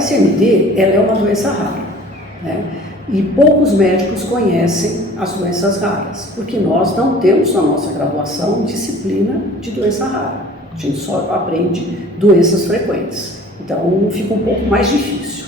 SMD, ela é uma doença rara, né? E poucos médicos conhecem as doenças raras, porque nós não temos na nossa graduação disciplina de doença rara. A gente só aprende doenças frequentes, então fica um pouco mais difícil.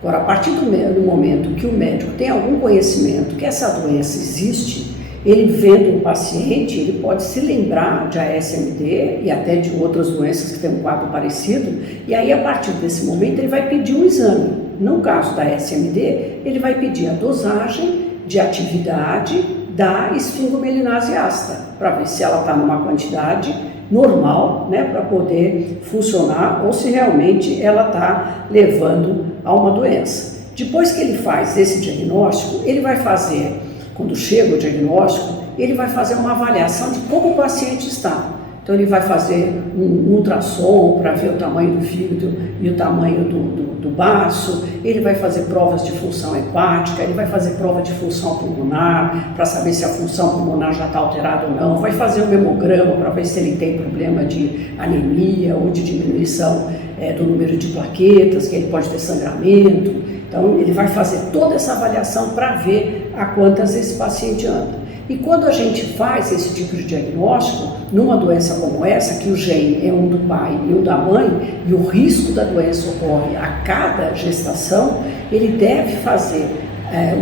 Agora, a partir do momento que o médico tem algum conhecimento que essa doença existe, ele vendo um paciente, ele pode se lembrar de ASMD e até de outras doenças que têm um quadro parecido, e aí a partir desse momento ele vai pedir um exame. No caso da ASMD, ele vai pedir a dosagem de atividade da esfingomelinase ácida, para ver se ela está numa quantidade normal, né, para poder funcionar, ou se realmente ela está levando a uma doença. Depois que ele faz esse diagnóstico, ele vai fazer, quando chega o diagnóstico, ele vai fazer uma avaliação de como o paciente está. Então ele vai fazer um ultrassom para ver o tamanho do fígado e o tamanho do baço, ele vai fazer provas de função hepática, ele vai fazer prova de função pulmonar para saber se a função pulmonar já está alterada ou não, vai fazer um hemograma para ver se ele tem problema de anemia ou de diminuição do número de plaquetas, que ele pode ter sangramento. Então ele vai fazer toda essa avaliação para ver a quantas esse paciente anda. E quando a gente faz esse tipo de diagnóstico, numa doença como essa, que o gene é um do pai e um da mãe, e o risco da doença ocorre a cada gestação, ele deve fazer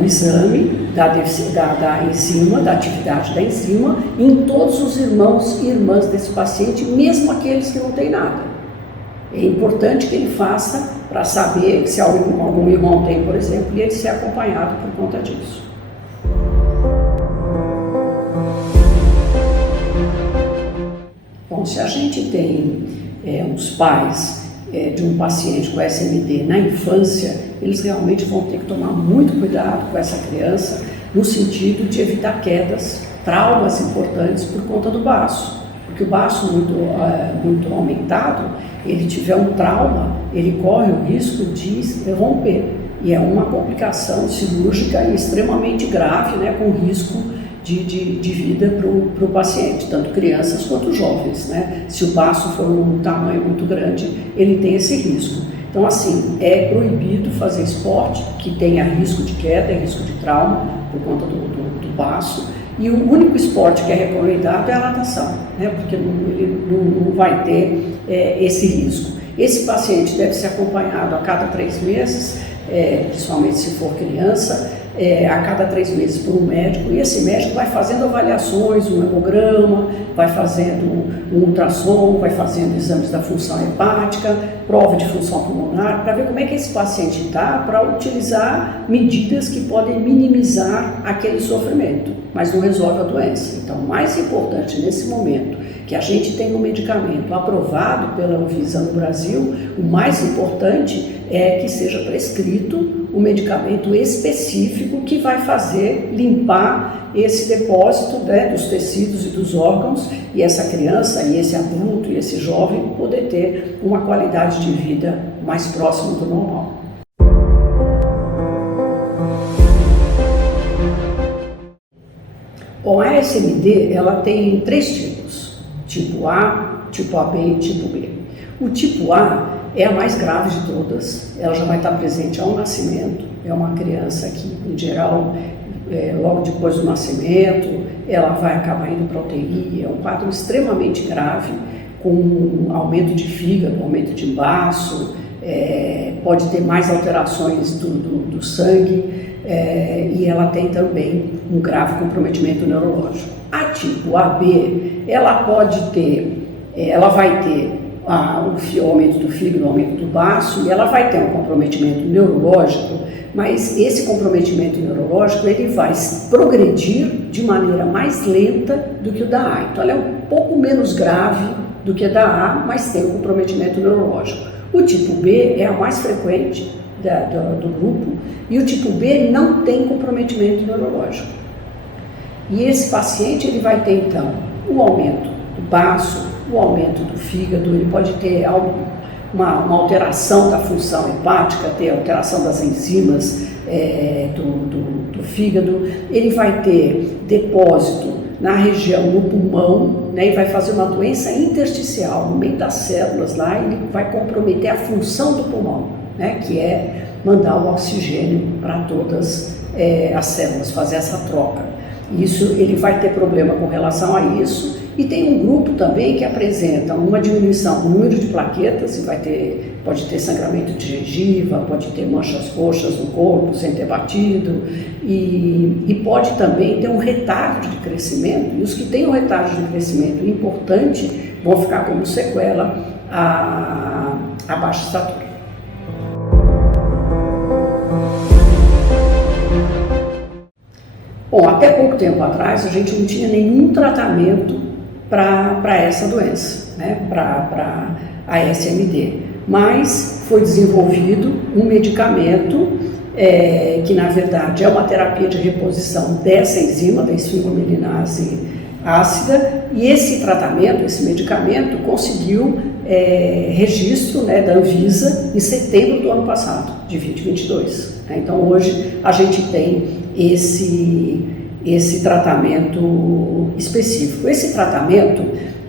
o exame da enzima, da atividade da enzima, em todos os irmãos e irmãs desse paciente, mesmo aqueles que não têm nada. É importante que ele faça para saber se algum irmão tem, por exemplo, e ele ser acompanhado por conta disso. Bom, se a gente tem os pais de um paciente com SMD na infância, eles realmente vão ter que tomar muito cuidado com essa criança, no sentido de evitar quedas, traumas importantes por conta do baço. Porque o baço muito aumentado, ele tiver um trauma, ele corre o risco de romper. E é uma complicação cirúrgica extremamente grave, né, com risco de vida para o paciente, tanto crianças quanto jovens, né? Se o baço for um tamanho muito grande, ele tem esse risco. Então, assim, é proibido fazer esporte que tenha risco de queda, risco de trauma por conta do baço. E o único esporte que é recomendado é a natação, né? Porque ele não vai ter esse risco. Esse paciente deve ser acompanhado a cada 3 meses, principalmente se for criança, a cada 3 meses por um médico, e esse médico vai fazendo avaliações, um hemograma, vai fazendo um ultrassom, vai fazendo exames da função hepática, prova de função pulmonar, para ver como é que esse paciente está, para utilizar medidas que podem minimizar aquele sofrimento, mas não resolve a doença. Então, o mais importante nesse momento, que a gente tem um medicamento aprovado pela Anvisa no Brasil, o mais importante é que seja prescrito um medicamento específico que vai fazer limpar esse depósito, né, dos tecidos e dos órgãos, e essa criança, e esse adulto, e esse jovem poder ter uma qualidade de vida mais próxima do normal. Bom, a SMD, ela tem 3 tipos, tipo A, tipo AB e tipo B. O tipo A é a mais grave de todas, ela já vai estar presente ao nascimento, é uma criança que, em geral, logo depois do nascimento, ela vai acabar indo para a UTI, é um quadro extremamente grave, com aumento de fígado, aumento de baço, pode ter mais alterações do sangue, e ela tem também um grave comprometimento neurológico. A tipo AB, ela vai ter o aumento do fígado, o aumento do baço, e ela vai ter um comprometimento neurológico, mas esse comprometimento neurológico ele vai progredir de maneira mais lenta do que o da A. Então ela é um pouco menos grave do que a da A, mas tem um comprometimento neurológico. O tipo B é a mais frequente do grupo, e o tipo B não tem comprometimento neurológico. E esse paciente ele vai ter então o aumento do baço, o aumento do fígado, ele pode ter uma alteração da função hepática, ter alteração das enzimas do fígado, ele vai ter depósito na região, no pulmão, né, e vai fazer uma doença intersticial no meio das células lá, ele vai comprometer a função do pulmão. né, que é mandar o oxigênio para todas as células, fazer essa troca. Isso, ele vai ter problema com relação a isso, e tem um grupo também que apresenta uma diminuição no número de plaquetas, e pode ter sangramento de gengiva, pode ter manchas roxas no corpo sem ter batido, e pode também ter um retardo de crescimento, e os que têm um retardo de crescimento importante vão ficar como sequela a baixa estatura. Bom, até pouco tempo atrás a gente não tinha nenhum tratamento para essa doença, né, para a SMD, mas foi desenvolvido um medicamento que na verdade é uma terapia de reposição dessa enzima, da esfingomelinase ácida, e esse tratamento, esse medicamento conseguiu registro, né, da Anvisa em setembro do ano passado, de 2022. Então hoje a gente tem esse tratamento específico. Esse tratamento,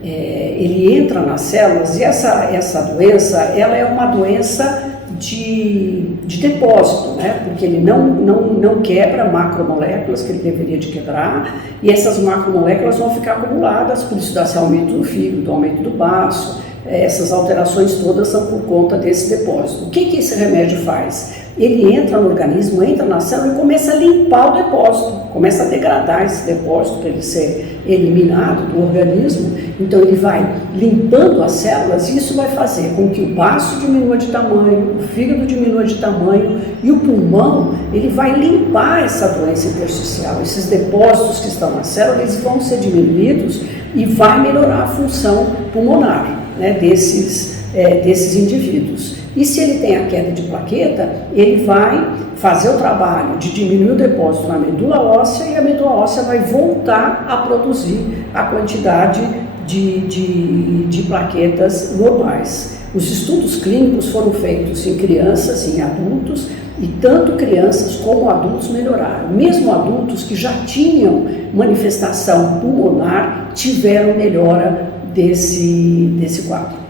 ele entra nas células, e essa doença, ela é uma doença de depósito, né? Porque ele não quebra macromoléculas que ele deveria de quebrar, e essas macromoléculas vão ficar acumuladas, por isso dá-se aumento do fígado, aumento do baço. Essas alterações todas são por conta desse depósito. O que esse remédio faz? Ele entra no organismo, entra na célula e começa a limpar o depósito, começa a degradar esse depósito para ele ser eliminado do organismo. Então ele vai limpando as células, e isso vai fazer com que o baço diminua de tamanho, o fígado diminua de tamanho, e o pulmão, ele vai limpar essa doença intersticial. Esses depósitos que estão na célula, eles vão ser diminuídos e vai melhorar a função pulmonar, né, desses indivíduos. E se ele tem a queda de plaqueta, ele vai fazer o trabalho de diminuir o depósito na medula óssea, e a medula óssea vai voltar a produzir a quantidade de plaquetas normais. Os estudos clínicos foram feitos em crianças e em adultos, e tanto crianças como adultos melhoraram. Mesmo adultos que já tinham manifestação pulmonar tiveram melhora desse quadro.